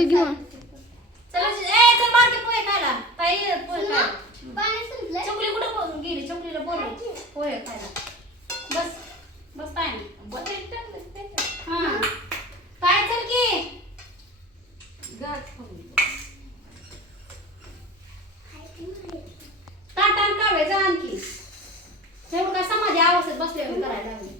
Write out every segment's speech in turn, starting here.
घेऊन. चला ए चल बारके पोहे खायला. ताई पोहे पाणी संपलंय? चकली कुठं पो- गेली? चकलीला बोलव. पोहे खायला. बस बस काय नाही हा. काय चल की. ताटान कावे जा आणखी. तेवढं काय समाधी आवासात बसले करायला लागले?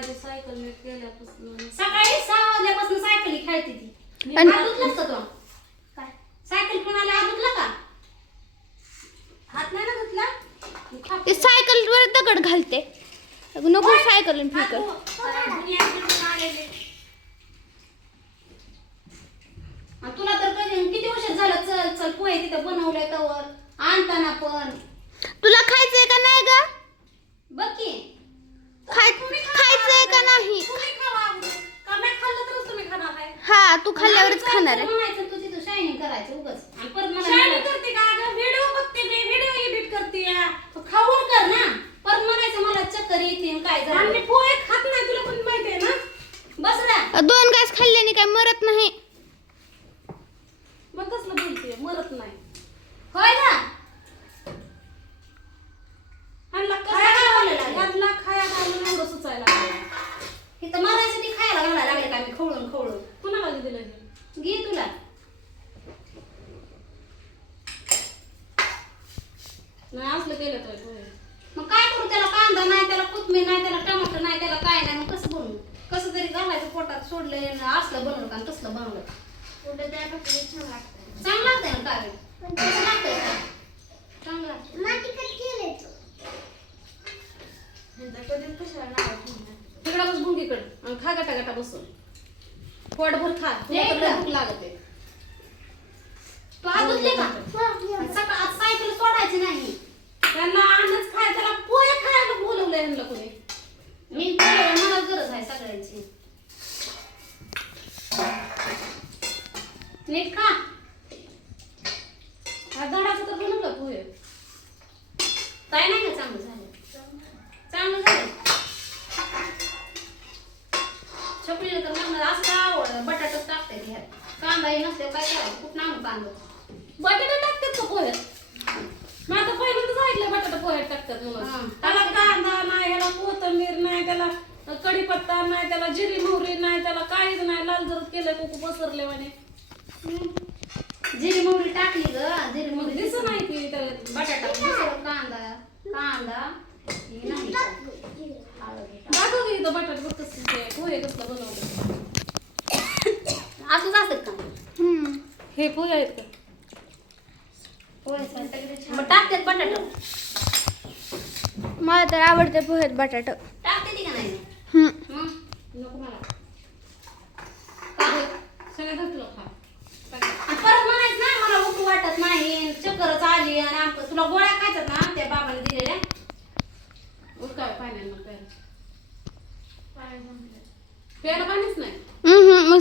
सायकल नीट सकाळी सहा वाजल्यापासून सायकल खेळते ती. हात का तू. काय? सायकल आले? हात धुतला का? हात नाही ना मी खा- ते सायकल वर दगड घालते. नको सायकल हात फिकल फिरून आलेले. आणि तुला तर कधी किती वर्ष झालं चल चल पोहे तिथं बनवलंय तवर आणताना पण तुला खायचंय का नाही ग बघ की खाय खायचंय का नाही तुम्ही खावा का नाही खाल्लं तरच तुम्ही खाणार आहे हा तू खाल्ल्यावरच खाणार आहे? म्हणायचं तू तिथं शायनिंग करायचं उगाच. आणि परत मला शाळेत म्हणायचं, करते का अगं? व्हिडिओ बघते मी. व्हिडिओ एडिट करते या. तू खाऊन कर ना. परत म्हणायचं मला चक्कर येते आणि काय आणि झालं मी पोहे खात नाही तुला पण माहिती आहे ना? बस ना. दोन घास खाल्ल्याने काय मरत नाही? मग कसलं बोलते मरत नाही होय ना ह्यांना कसं खाया काय घालून बोलायला लागलं? ह्यांना खाया घालून एवढं सुचायला लागलं. इथं मरायसाठी खायला घालायला लागले का मी खवळून खवळून कुणाला दिलं हे घे तुला नाही असलं केलं तर पोहे मग काय करू त्याला कांदा नाही त्याला कोथमीर नाही त्याला टमाटर नाही त्याला काय नाही मग कसं बनवू? कसं तरी घालायचं पोटात सोडलं आणि असलं बनवलं का आणि तसलं बनवलं. त्यापासून छान चांगलं लागतंय ना कसं लागतंय का? चांगलं लागतंय. कधी कशाला नाव ठेवणार? तिकडं बस भुंगीकडे आणि खा गटा गटा बसून. पोटभर खा. तुला तर लय भूक लागते. तू आज धुतले का सकाळ आज सायकल सोडायची नाही. त्यांना अन्नच खाय त्याला पोहे खायला बोलवलं ह्यांना कोणी. मी मला गरज आहे सगळ्यांची. नीट खा. हा दडाचं तर बनवलं पोहे. काय नाही का चांगलं झालं? चांगलं झालं. चपलीला तर मला असं काय आवडलं बटाटाच टाकते ह्यात कांदाही नसते काय करावं? कुठं आणू कांदा? बटाटा टाकतात का पोह्यात मी आता पहिल्यांदाच ऐकलं बटाटा पोह्यात टाकतात हा. म्हणून त्याला कांदा नाही ह्याला कोथिंबीर नाही त्याला कढीपत्ता नाही त्याला जिरी मोहरी नाही त्याला काहीच नाही लाल जर केलंय कोकू पसरले म्हणे. जिरी मोहरी टाकली ग जिरी मग मोहरी दिसत नाही ती त्याच्यात. बटाटा दुसरं कांदा कांदा हे नाही. हळद हे टाक. दाखव की इथं बटाटा पोहे कसलं बनवलं असंच असत का? हम्म. हे पोहे आहेत का? मग टाकतात बटाटा. मला तर आवडते पोहेत बटाट टाकते ती का नाही हम्म मग नको मला का? सगळ्या घातलं खा आणि परत म्हणायचं ना मला उठू वाटत नाही चक्करच आली आणि आमचं तुला गोळ्या खायच्यात ना त्या बाबाने दिलेल्या उठ काय पाणी मग प्यायला प्यायला पाणीच नाही हम्म, मग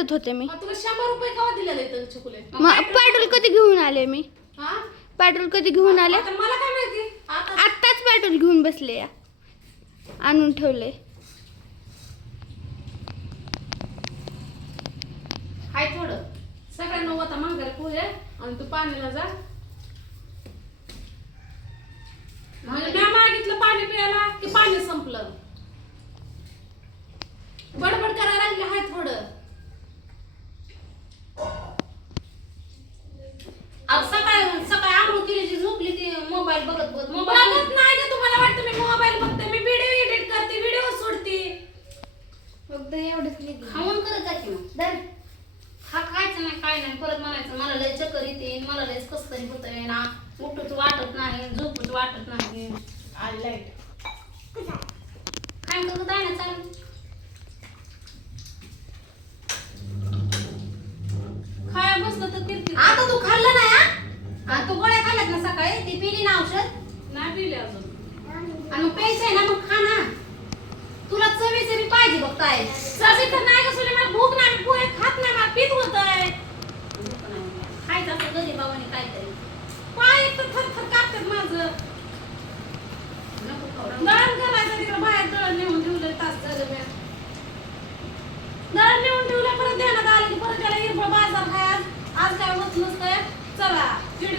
वरडत होते मी. तुला शंभर रुपये केव्हा दिलेले इथं चकुले मग पेट्रोल कधी घेऊन आले मी? हा? पेट्रोल कधी घेऊन आले? आता मला काय माहिती? आता आत्ताच पेट्रोल घेऊन बसले या. आणून ठेवले. हाय थोडं. सगळ्यांना माघारी पोहे आणि तू पाण्याला जा. म्हणजे मागितलं पाणी प्यायला की पाणी संपलं. बडबड करायला लागली हाय थोडं. सकाळ सकाळी आंघोळ केली झोपली ती मोबाईल बघत बघत मोबाईल बघत नाही का तुम्हाला वाटतं मी मोबाईल बघते मी व्हिडिओ एडिट करते व्हिडिओ सोडते फक्त एवढंच खाऊन करत जा की मग दर हा खायचं नाही काय नाही परत म्हणायचं मला लय चक्कर येते मला लयच कस तरी होतंय ना उठूच वाटत नाही झोपूच वाटत नाही लाइट काय करत आहे ना चालू काय सगळी तर नाही कसं मला भूक नाही मी पोहे खात नाही मला पीत होतंय खायचं असं गरीब बाबाने काहीतरी पाय एक तर थरथर कापतात माझं नको खाऊ. दळण करायचं तिकडे बाहेर दळण नेऊन ठेवलं तास झालं मी दळण नेऊन ठेवलं परत ध्यानात आलं की परत त्याला हिरबळ बाजार आहे आज आज काय होत नसतंय चला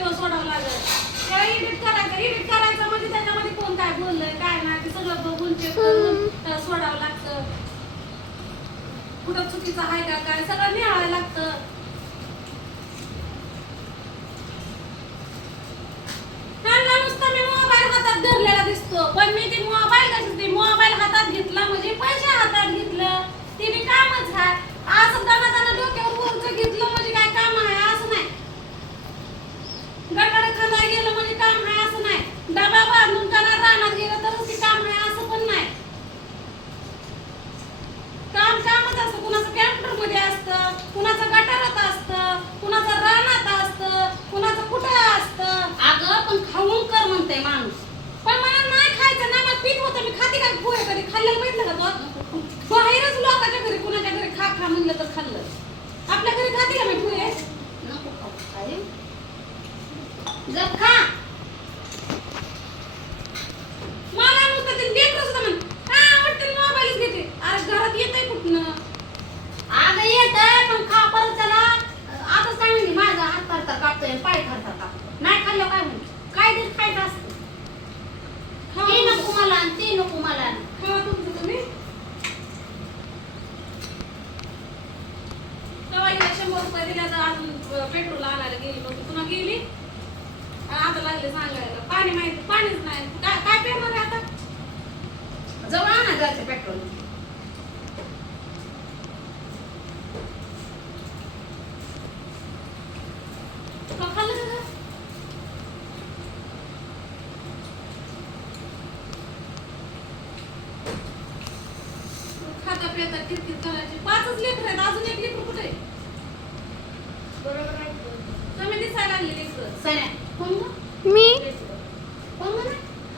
व्हिडिओ सोडावं लागेल. त्याला एडिट करायचं एडिट करायचं म्हणजे त्याच्यामध्ये कोण काय बोललंय काय नाही ते सगळं बघून चेक करून त्याला सोडावं लागतं. कुठं चुकीचं आहे का काय सगळं निहाळायला लागतं त्यांना नुसतं मी मोबाईल हातात धरलेला दिसतो पण मी ती मोबाईल कशी ती मोबाईल हातात घेतला म्हणजे पैसे हातात घेतलं ते मी कामच आहे असं दणादणा डोक्यावर वरचं घेतलं म्हणजे काय काम आहे असं नाही गटार खांदा गेलं म्हणजे काम आहे असं नाही डबा बांधून करा रानात गेलं तरच ते काम आहे असं पण नाही काम कामच असतं कुणाचं कॅम्प्युटरमध्ये असतं कुणाचं गटारात असतं कुणाचं रानात असतं कुणाचं कुठं असतं? अगं पण खाऊन कर म्हणते माणूस. पण मला नाही खायचं ना मला पीठ होतं मी खाते काय पोहे? कधी खाल्लेलं माहितलं का तो? बाहेरच लोकांच्या घरी कुणाच्या घरी खा खा म्हणलं तर खाल्लं आपल्या घरी खाते का मी पोहे नको खाऊ काय जप खा मला नुसतं ते लेकरं सुद्धा म्हण हा आवडते मोबाईलच घेते अरे घरात येतंय कुठनं अगं येत पण खा परत त्याला आताच काय म्हणते माझा हात करता कापतोय पाय करता कापतोय नाही खाल्लं काय म्हणते काय तरी खायचं असतं ते खावा नको मला आणि ते नको मला. खावा तुमचं तुम्ही? तेव्हा शंभर रुपये दिल्या तर अजून पेट्रोल आणायला गेली नव्हती पुन्हा गेली. आणि आता लागले सांगायला. पाणी माहिती पाणीच नाही. काय काय पेरणार आहे आता? जवळ आणा जायचं पेट्रोल का खाल्लं का गं? खाता पिता किरकिर करायची पाचच लेकर आहेत अजून एक लेकर कुठे आहे? बरोबर आहे कमी दिसायला लागले लेकर सण्या कोण गं? मी कोण गं?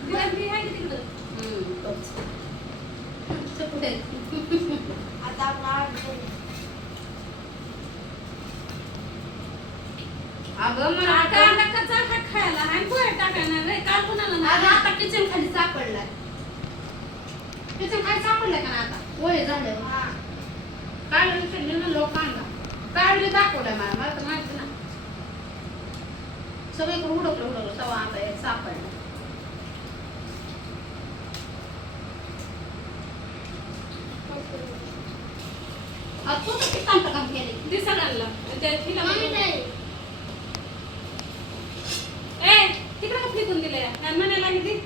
दिवाळी आहे की तिकडं हम्म, तोच. तो कुठे आहे? आता आपला आठ झाले. अगं मला आता आता आता कच्चा खा खायला आणि पोहे टाकायला रे काल कुणाला अगं नाही आता किचन खाली सापडलाय किचन खाली सापडलाय का ना आता वय झालं. काय विचारलं ना लोकांना काय दाखवलंय मला? मला तर माहिती ना सगळीकडे हुडकलं हुडकलं. आता एक सापडलं. आता तू तर किती चांगलं काम केले दे सगळ्यांना त्या खिला नाही, नाही. ए तिकडे म्हणायला लागली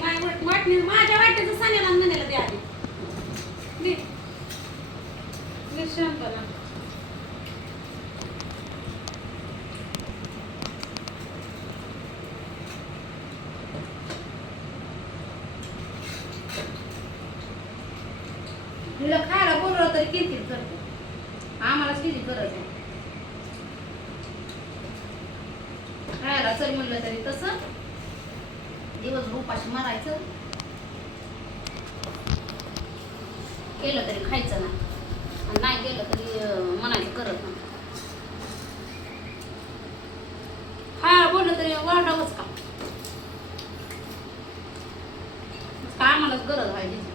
माझ्या वाट- वाटणी माझ्या वाटेचं सान्याला आणि म्हणायला दे आधी दे दे शांतपणा तिला खायला बोलवलं तरी किती करते आम्हालाच किती गरज आहे? खायला चल म्हणलं तरी तसं. दिवस उपाशी मारायचं. केलं तरी खायचं ना. नाही केलं तरी म्हणायचं करत नाही हा बोललं तरी वाढावंच का का आम्हालाच गरज आहे हिची.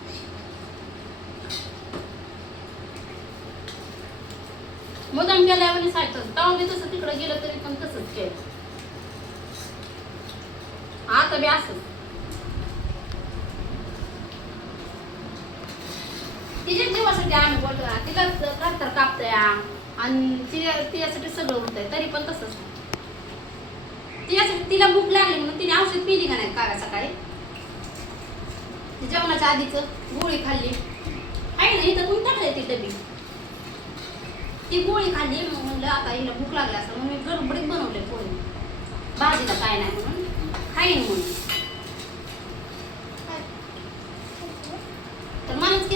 मुदाम गेल्यावर सायचं तेव्हा मी तसं तिकडे गेलं तरी पण तसंच केलं आता बी असं. तिच्या जीवासाठी आम्ही बोलतो ना तिला तर कापतोय आणि तिच्यासाठी सगळं होतंय तरी पण तसंच. तिच्यासाठी तिला भूक लागली म्हणून तिने औषध पिली का नाही काव्या सकाळी? जेवणाच्या आधीच गोळी खाल्ली. आहे ना इथं तुम्ही टाकलंय ती डबी? ती गोळी खाल्ली मग म्हणलं आता हिला भूक लागली असं म्हणून मी गडबडीत बनवले पोळी भाजीला काय नाही म्हणून. खाईन म्हणून